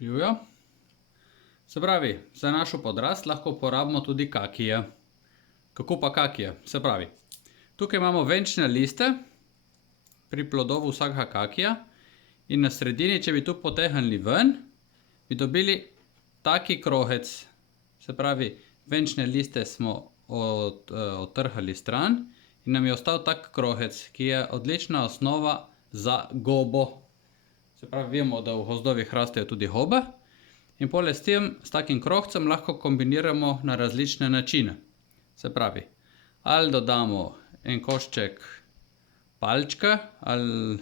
Živijo. Se pravi, za našo podrast lahko uporabimo tudi kakije. Kako pa kakije? Se pravi, tukaj imamo venčne liste pri plodovu vsakega kakija in na sredini, če bi tu potehnili ven, bi dobili taki krohec. Se pravi, venčne liste smo odtrhali stran in nam je ostal tak krohec, ki je odlična osnova za gobo. Se pravi, vemo, da v gozdovih rastejo tudi gobe in poleg s tem, s takim krohcem lahko kombiniramo na različne načine. Se pravi, ali dodamo en košček palčka ali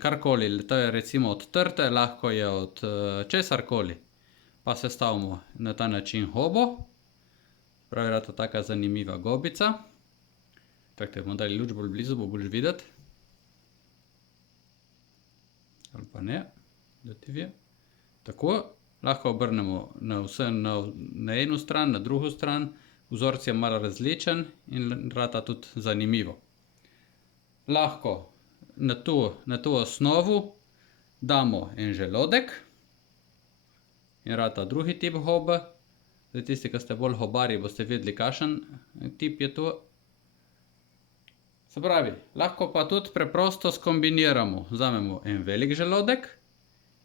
karkoli, to je recimo od trte, lahko je od česarkoli, pa sestavimo na ta način gobo. Pravi, rata taka zanimiva gobica. Čakajte, bomo dali luč bolj blizu, bo boljš videti. Ali pa ne, da ti ve. Tako, lahko obrnemo na eno stran, na drugo stran. Vzorec je malo različen in rata tudi zanimivo. Lahko na to osnovu damo en želodek in rata drugi tip gobe. Zdaj tisti, ki ste bolj gobarji, boste vedeli, kakšen tip je to. Se pravi, lahko pa tudi preprosto skombiniramo. Vzamemo en velik želodek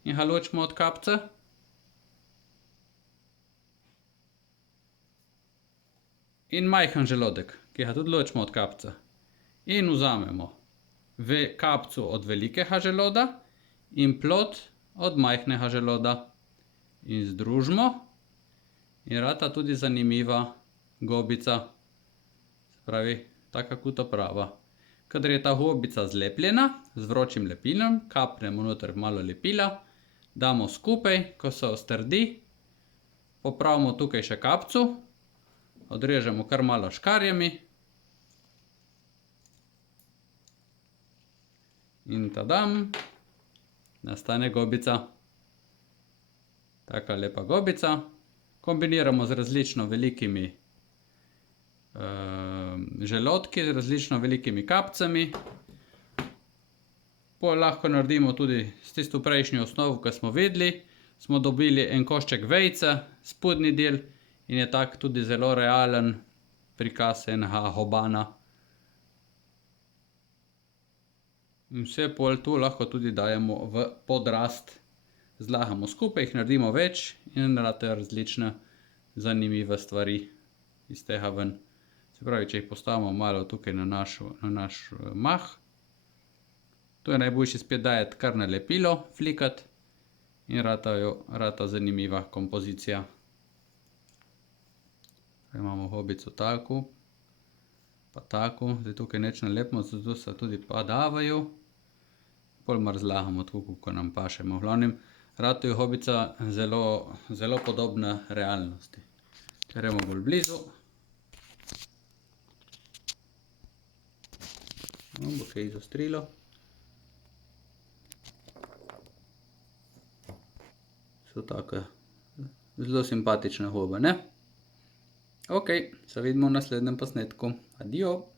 in ga ločimo od kapce. In majhen želodek, ki ga tudi ločimo od kapca. In vzamemo kapco od velikega želoda in plod od majhnega želoda. In združimo in rata tudi zanimiva gobica. Se pravi, taka kot prava. Kadar je ta gobica zlepljena z vročim lepilom, kapnemo noter malo lepila, damo skupaj, ko se ostrdi, popravimo tukaj še kapco, odrežemo kar malo škarjami in tadam, nastane gobica. Taka lepa gobica. Kombiniramo z različno velikimi želodki, z različno velikimi kapcami. Pol lahko naredimo tudi s tisto prejšnjo osnovo, ki smo videli. Smo dobili en košček vejice, spodnji del, in je tak tudi zelo realen prikaz enega gobana. In vse pol tu lahko tudi dajemo v podrast. Zlagamo skupaj, jih naredimo več in ratejo različne zanimive stvari iz tega ven. Se pravi, če jih postavimo malo tukaj na naš mah. Tu je najboljše spet dajati kar na lepilo, flikati in rata zanimiva kompozicija. Imamo gobico tako, pa tako. Zdaj tukaj nič ne lepimo, zato se tudi padavajo. Pol mar zlagamo tako, kako nam paše. V glavnem, rata je gobica zelo podobna realnosti. Gremo bolj blizu. Bo kaj izostrilo. So take zelo simpatične gobe, ne? Ok, se vidimo v naslednjem posnetku. Adijo!